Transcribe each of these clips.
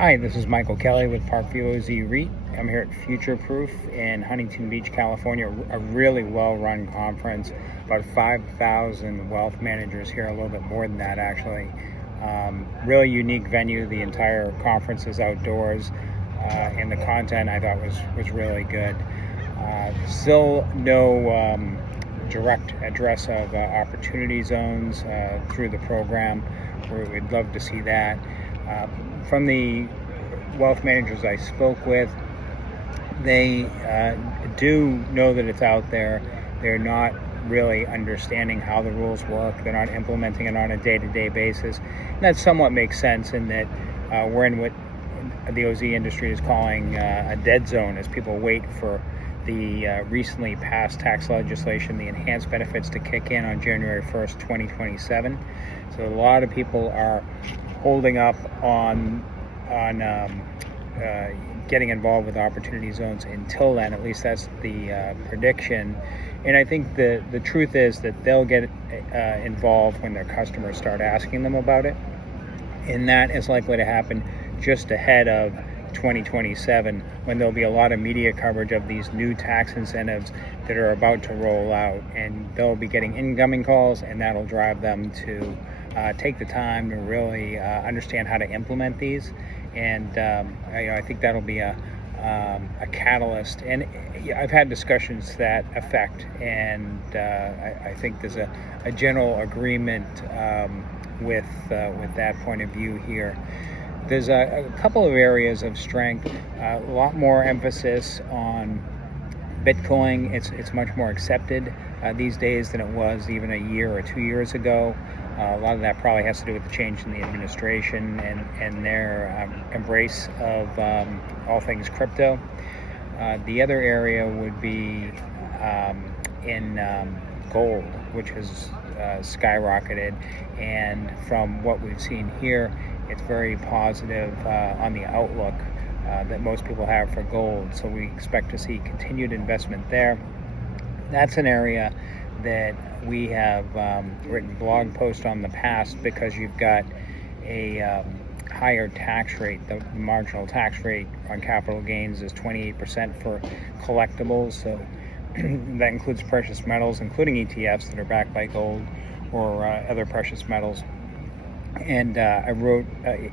Hi, this is Michael Kelly with Parkview OZ REIT. I'm here at Future Proof in Huntington Beach, California, a really well-run conference. About 5,000 wealth managers here, a little bit more than that actually. Really unique venue. The entire conference is outdoors, and the content I thought was really good. Still no direct address of opportunity zones through the program. We'd love to see that. From the wealth managers I spoke with, they do know that it's out there. They're not really understanding how the rules work. They're not implementing it on a day-to-day basis. And that somewhat makes sense in that we're in what the OZ industry is calling a dead zone, as people wait for the recently passed tax legislation, the enhanced benefits, to kick in on January 1st, 2027. So a lot of people are holding up on getting involved with opportunity zones until then. At least that's the prediction. And I think the truth is that they'll get involved when their customers start asking them about it. And that is likely to happen just ahead of 2027, when there'll be a lot of media coverage of these new tax incentives that are about to roll out, and they'll be getting incoming calls, and that'll drive them to take the time to really understand how to implement these. And I think that'll be a catalyst. And I've had discussions to that effect, and I think there's a general agreement with that point of view here. There's a couple of areas of strength, a lot more emphasis on Bitcoin. It's much more accepted these days than it was even a year or 2 years ago. A lot of that probably has to do with the change in the administration and their embrace of all things crypto. The other area would be in gold, which has skyrocketed. And from what we've seen here, it's very positive on the outlook that most people have for gold. So we expect to see continued investment there. That's an area that we have written blog posts on in the past, because you've got a higher tax rate. The marginal tax rate on capital gains is 28% for collectibles. So that includes precious metals, including ETFs that are backed by gold or other precious metals. And I wrote,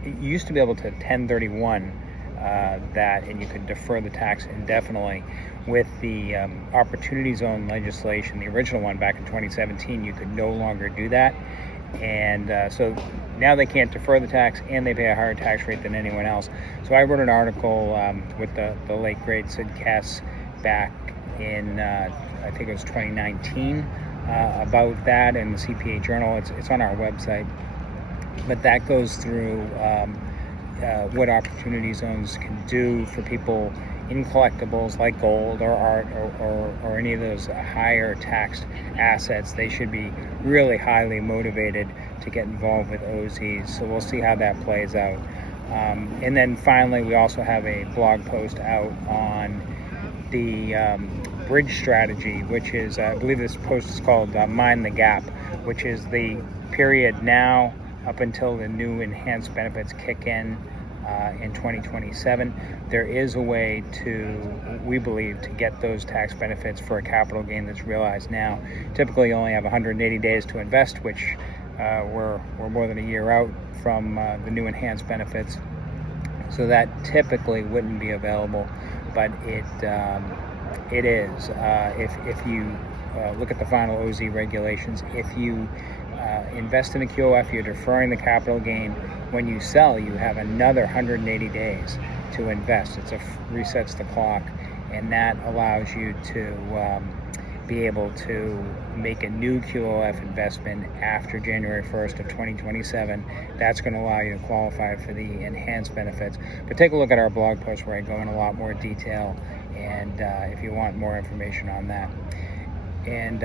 you used to be able to 1031 that, and you could defer the tax indefinitely. With the Opportunity Zone legislation, the original one back in 2017, you could no longer do that. And so now they can't defer the tax, and they pay a higher tax rate than anyone else. So I wrote an article with the late great Sid Cass back in, I think it was 2019, about that in the CPA Journal. It's on our website. But that goes through what opportunity zones can do for people in collectibles like gold or art or any of those higher taxed assets. They should be really highly motivated to get involved with OZs. So we'll see how that plays out. And then finally, we also have a blog post out on the bridge strategy, which is, I believe this post is called Mind the Gap, which is the period now up until the new enhanced benefits kick in 2027. There is a way to, we believe, to get those tax benefits for a capital gain that's realized now. Typically, you only have 180 days to invest, which we're more than a year out from the new enhanced benefits. So that typically wouldn't be available, but it is. If you look at the final OZ regulations, if you invest in a QOF, you're deferring the capital gain. When you sell, you have another 180 days to invest. It resets the clock, and that allows you to be able to make a new QOF investment after January 1st of 2027. That's going to allow you to qualify for the enhanced benefits. But take a look at our blog post where I go in a lot more detail, and if you want more information on that. And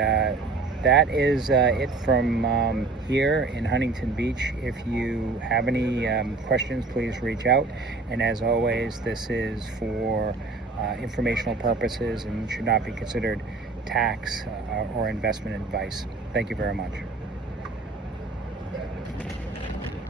that is it from here in Huntington Beach. If you have any questions, please reach out. And as always, this is for informational purposes and should not be considered tax or investment advice. Thank you very much.